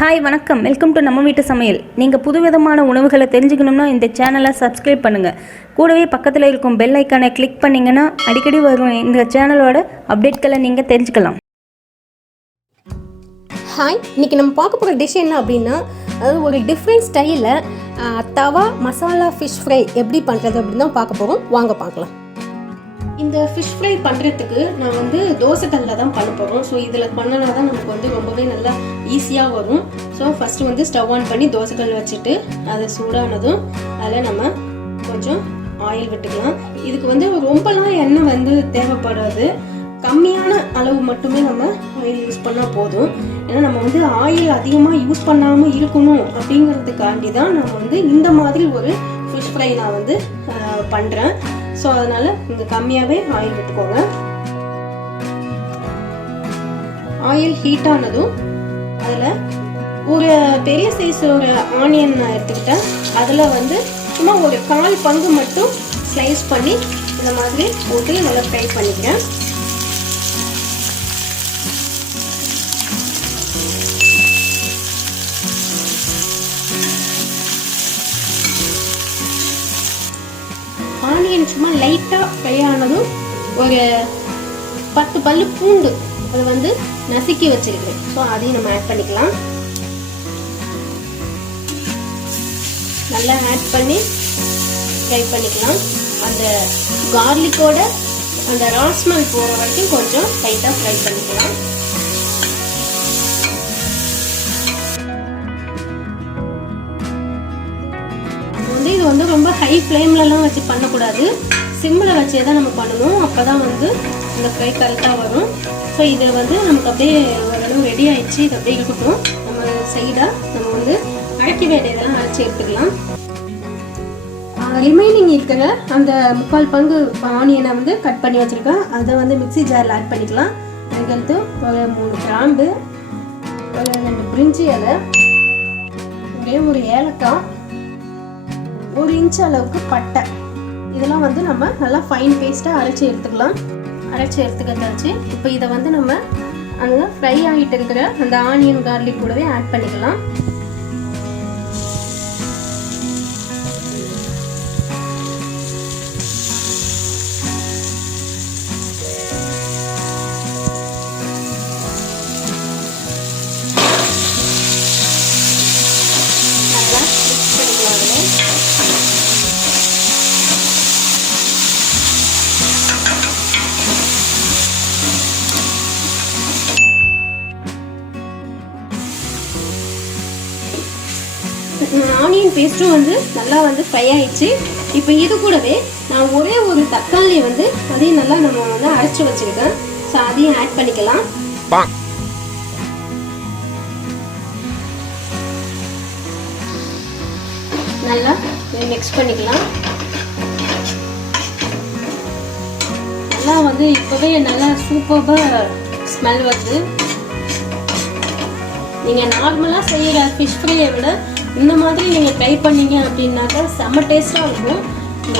Hi வணக்கம், welcome to நம்ம வீட்டு சமையல். நீங்கள் புதுவிதமான உணவுகளை தெரிஞ்சுக்கணும்னா இந்த சேனலை சப்ஸ்கிரைப் பண்ணுங்கள். கூடவே பக்கத்தில் இருக்கும் பெல் ஐக்கானை கிளிக் பண்ணிங்கன்னா அடிக்கடி வரும் இந்த சேனலோட அப்டேட்களை நீங்கள் தெரிஞ்சுக்கலாம். ஹாய், இன்றைக்கி நம்ம பார்க்க போகிற டிஷ் என்ன அப்படின்னா, அதாவது ஒரு டிஃப்ரெண்ட் ஸ்டைலில் தவா மசாலா ஃபிஷ் ஃப்ரை எப்படி பண்ணுறது அப்படின்னு தான் பார்க்க போகிறோம். வாங்க பார்க்கலாம். இந்த ஃபிஷ் ஃப்ரை பண்ணுறதுக்கு நான் தோசை கல்லில் தான் பண்ண போகிறோம். ஸோ இதில் பண்ணனா தான் நமக்கு ரொம்பவே நல்லா ஈஸியாக வரும். ஸோ ஃபஸ்ட்டு ஸ்டவ் ஆன் பண்ணி தோசை கல் வச்சுட்டு அது சூடானதும் அதில் நம்ம கொஞ்சம் ஆயில் விட்டுக்கலாம். இதுக்கு ரொம்பலாம் எண்ணெய் தேவைப்படாது. கம்மியான அளவு மட்டுமே நம்ம ஆயில் யூஸ் பண்ணால் போதும். ஏன்னா நம்ம ஆயில் அதிகமாக யூஸ் பண்ணாமல் இருக்கணும் அப்படிங்கிறதுக்காண்டி தான் நம்ம இந்த மாதிரி ஒரு ஃபிஷ் ஃப்ரை நான் பண்ணுறேன். ஸோ அதனால் இங்கே கம்மியாகவே ஆயில் விட்டுக்கோங்க. ஆயில் ஹீட் ஆனதும் அதில் ஒரு பெரிய சைஸ் ஒரு ஆனியன் நான் எடுத்துக்கிட்டேன். அதில் சும்மா ஒரு 1/4 பங்கு மட்டும் ஸ்லைஸ் பண்ணி இந்த மாதிரி போட்டு நல்லா ஃப்ரை பண்ணிக்கிறேன். ஆனியன் சும்மா லைட்டாக ஃப்ரை ஆனதும் ஒரு 10 பல்லு பூண்டு அதை நசுக்கி வச்சிருக்கேன். ஸோ அதையும் நம்ம ஆட் பண்ணிக்கலாம். நல்லா ஆட் பண்ணி ஃப்ரை பண்ணிக்கலாம். அந்த கார்லிக்கோட அந்த ரா ஸ்மெல் போகிற வரைக்கும் கொஞ்சம் லைட்டாக ஃப்ரை பண்ணிக்கலாம். இது ரொம்ப ஹை ஃப்ளேம்லலாம் வச்சு பண்ணக்கூடாது. சிம்மில் வச்சே தான் நம்ம பண்ணணும். அப்போ தான் இந்த ஃப்ரை கரெக்டாக வரும். ஸோ இது நமக்கு அப்படியே ஓரளவு ரெடி ஆகிடுச்சு. இது அப்படியே இருக்கட்டும். நம்ம சைடாக நம்ம அரைக்க வேண்டியதெல்லாம் அரைச்சி எடுத்துக்கலாம். ரிமைனிங் இருக்கிற அந்த 3/4 பங்கு ஆனியனை கட் பண்ணி வச்சுருக்கேன். அதை மிக்ஸி ஜாரில் ஆட் பண்ணிக்கலாம். அதுக்கடுத்து ஒரு 3 கிராம்பு, ஒரு 2 பிரிஞ்சி இலை, ஒரு ஏலக்காய், 1 இன்ச் அளவுக்கு பட்டை, இதெல்லாம் நம்ம நல்லா ஃபைன் பேஸ்ட்டாக அரைச்சி எடுத்துக்கலாம். அரைச்சி எடுத்துக்கிட்டாச்சு. இப்போ இதை நம்ம அங்கே ஃப்ரை ஆகிட்டு இருக்கிற அந்த ஆனியன் கார்லிக் கூடவே ஆட் பண்ணிக்கலாம். நல்லா மிக்ஸ் பண்ணிக்கலாம். ஆனியன் பேஸ்ட்டும் நல்லா ஃப்ரை ஆயிடுச்சு. இப்போ இது கூடவே நான் ஒரே ஒரு தக்காளி அதையும் நல்லா நம்ம அரைச்சி வச்சிருக்கேன். ஸோ அதையும் ஆட் பண்ணிக்கலாம். நல்லா மிக்ஸ் பண்ணிக்கலாம். நல்லா இப்போவே நல்லா சூப்பராக ஸ்மெல் வருது. நீங்கள் நார்மலாக செய்கிற ஃபிஷ் ஃப்ரையை விட இந்த மாதிரி நீங்கள் ட்ரை பண்ணீங்க அப்படின்னாக்கா செம்ம டேஸ்ட்டாக இருக்கும்.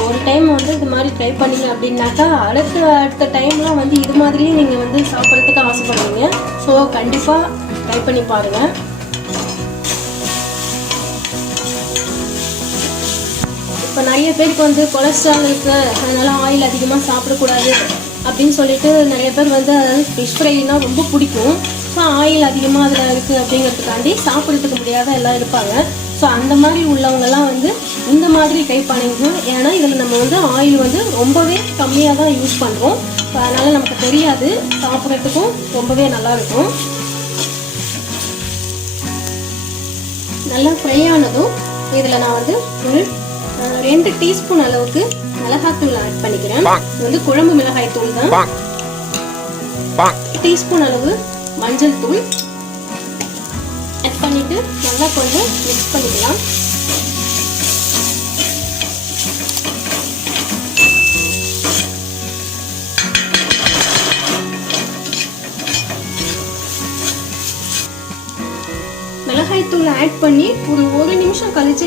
ஒரு டைம் இது மாதிரி ட்ரை பண்ணீங்க அப்படின்னாக்கா அடுத்த டைம்லாம் இது மாதிரியே நீங்கள் சாப்பிட்றதுக்கு ஆசைப்படுவீங்க. ஸோ கண்டிப்பாக ட்ரை பண்ணி பாருங்கள். இப்போ நிறைய பேருக்கு கொலஸ்ட்ரால் இருக்குது, அதனால் ஆயில் அதிகமாக சாப்பிடக்கூடாது அப்படின்னு சொல்லிட்டு நிறைய பேர் அதாவது ஃபிஷ் ஃப்ரைனா ரொம்ப பிடிக்கும். ஸோ ஆயில் அதிகமாக அதில் இருக்குது அப்படிங்கிறதுக்காண்டி சாப்பிட்றதுக்கு முடியாத எல்லாம் இருப்பாங்க. ஸோ அந்த மாதிரி உள்ளவங்கெல்லாம் இந்த மாதிரி ட்ரை பண்ணிக்கணும். ஏன்னா இதில் நம்ம ஆயில் ரொம்பவே கம்மியாக தான் யூஸ் பண்ணுறோம். ஸோ அதனால் நமக்கு தெரியாது, சாப்பிட்றதுக்கும் ரொம்பவே நல்லாயிருக்கும். நல்லா ஃப்ரை ஆனதும் இதில் நான் ஒரு 2 டீஸ்பூன் அளவுக்கு மிளகாய்த்தூள் ஆட் பண்ணிக்கிறேன். இது குழம்பு மிளகாய் தூள் தான். டீஸ்பூன் அளவு மஞ்சள் தூள் ஆட் பண்ணிட்டு நல்லா கொஞ்சம் மிக்ஸ் பண்ணிக்கலாம். மிளகாய் தூள் ஆட் பண்ணி ஒரு 1 நிமிஷம் கழிச்சு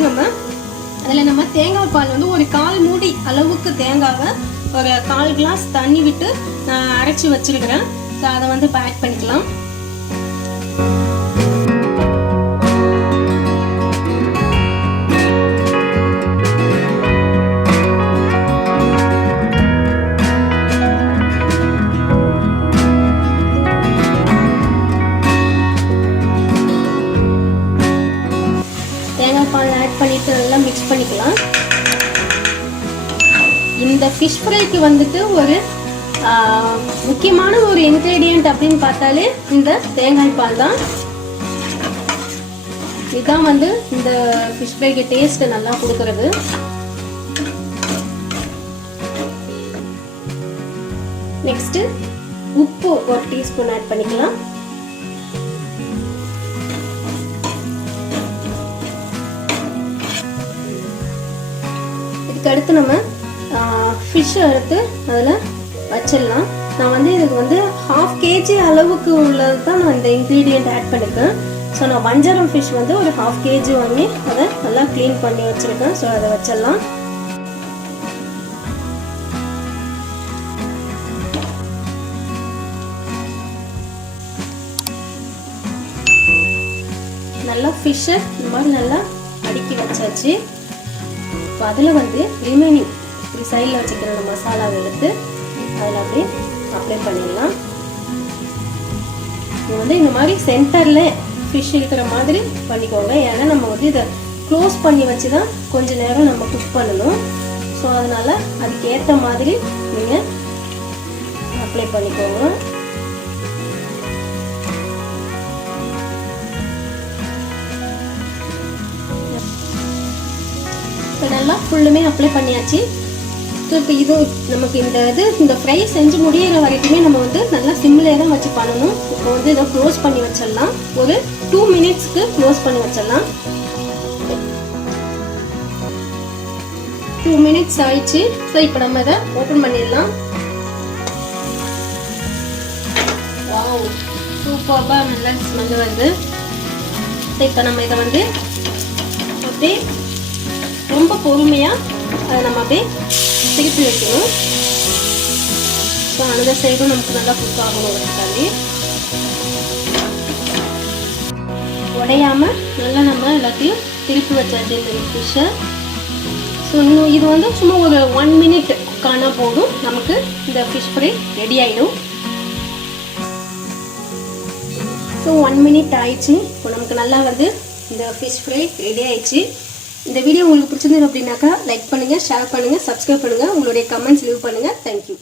அதில் தேங்காய் பால் ஒரு 1/4 மூடி அளவுக்கு தேங்காவை ஒரு 1/4 கிளாஸ் தண்ணி விட்டு நான் அரைச்சி வச்சிருக்கிறேன். ஸோ அதை இப்போ ஆட் பண்ணிக்கலாம். பால் ஆட் பண்ணிவிட்டு நல்லா மிக்ஸ் பண்ணிக்கலாம். இந்த ஃபிஷ் ஃப்ரைக்கு வந்துட்டு ஒரு முக்கியமான ஒரு இன்க்ரீடியன்ட் அப்படின்னு பார்த்தாலே இந்த தேங்காய் பால் தான். இதுதான் வந்து இந்த ஃபிஷ் ஃப்ரைக்கு டேஸ்ட் நல்லா கொடுக்கறது. நெக்ஸ்ட் உப்பு ஒரு டீஸ்பூன் ஆட் பண்ணிக்கலாம். இதுக்கு அடுத்து நம்ம ஃபிஷ் எடுத்து அதில் வச்சிடலாம். நான் வந்து இதுக்கு வந்து 1/2 kg அளவுக்கு உள்ளது தான் நான் இந்த இன்க்ரீடியன்ட் ஆட் பண்ணியிருக்கேன். ஸோ நான் வஞ்சரம் ஃபிஷ் வந்து ஒரு 1/2 kg வாங்கி அதை நல்லா க்ளீன் பண்ணி வச்சுருக்கேன். ஸோ அதை வச்சிடலாம். நல்லா ஃபிஷ்ஷை இந்த மாதிரி நல்லா அடுக்கி வச்சாச்சு. இப்போ அதில் வந்து ரிமைனிங் இப்படி சைடில் வச்சுக்கிற மசாலாவை எடுத்து அதில் அப்படியே அப்ளை பண்ணிடலாம். இது வந்து இந்த மாதிரி சென்டரில் ஃபிஷ் இருக்கிற மாதிரி பண்ணிக்கோங்க. ஏன்னா நம்ம வந்து இதை க்ளோஸ் பண்ணி வச்சு தான் கொஞ்சம் நேரம் நம்ம குக் பண்ணணும். ஸோ அதனால் அதுக்கு ஏற்ற மாதிரி நீங்கள் அப்ளை பண்ணிக்கோங்க. இப்போ நல்லா ஃபுல்லுமே அப்ளை பண்ணியாச்சு. ஸோ இப்போ இது நமக்கு இந்த ஃப்ரை செஞ்சு முடியிற வரைக்குமே நம்ம வந்து நல்லா சிம்மில் தான் வச்சு பண்ணணும். இப்போ வந்து இதை க்ளோஸ் பண்ணி வச்சிடலாம். ஒரு 2 மினிட்ஸ்க்கு க்ளோஸ் பண்ணி வச்சிடலாம். 2 மினிட்ஸ் ஆயிடுச்சு. ஸோ இப்போ நம்ம இதை ஓப்பன் பண்ணிடலாம். வாவ், சூப்பராக நல்லா ஸ்மெல் வருது. இப்போ நம்ம இதை வந்து அப்படியே ரொம்ப பொறுமையாக அதை நம்ம அப்படியே திருப்பி வைக்கணும். ஸோ அந்த சைடும் நமக்கு நல்லா குக் ஆகணும். இருக்காது உடையாமல் நல்லா நம்ம எல்லாத்தையும் திருப்பி வச்சாச்சு இந்த ஃபிஷ்ஷை. ஸோ இன்னும் இது வந்து சும்மா ஒரு 1 மினிட் குக் ஆனால் போதும், நமக்கு இந்த ஃபிஷ் ஃப்ரை ரெடி ஆகிடும். ஸோ 1 மினிட் ஆயிடுச்சு. இப்போ நமக்கு நல்லா வந்து இந்த ஃபிஷ் ஃப்ரை ரெடி ஆயிடுச்சு. இந்த வீடியோ உங்களுக்கு பிடிச்சிருந்தது அப்படின்னாக்கா லைக் பண்ணுங்கள், ஷேர் பண்ணுங்கள், சப்ஸ்கிரைப் பண்ணுங்கள், உங்களுடைய கமெண்ட்ஸ் லீவ் பண்ணுங்கள். தேங்க்யூ.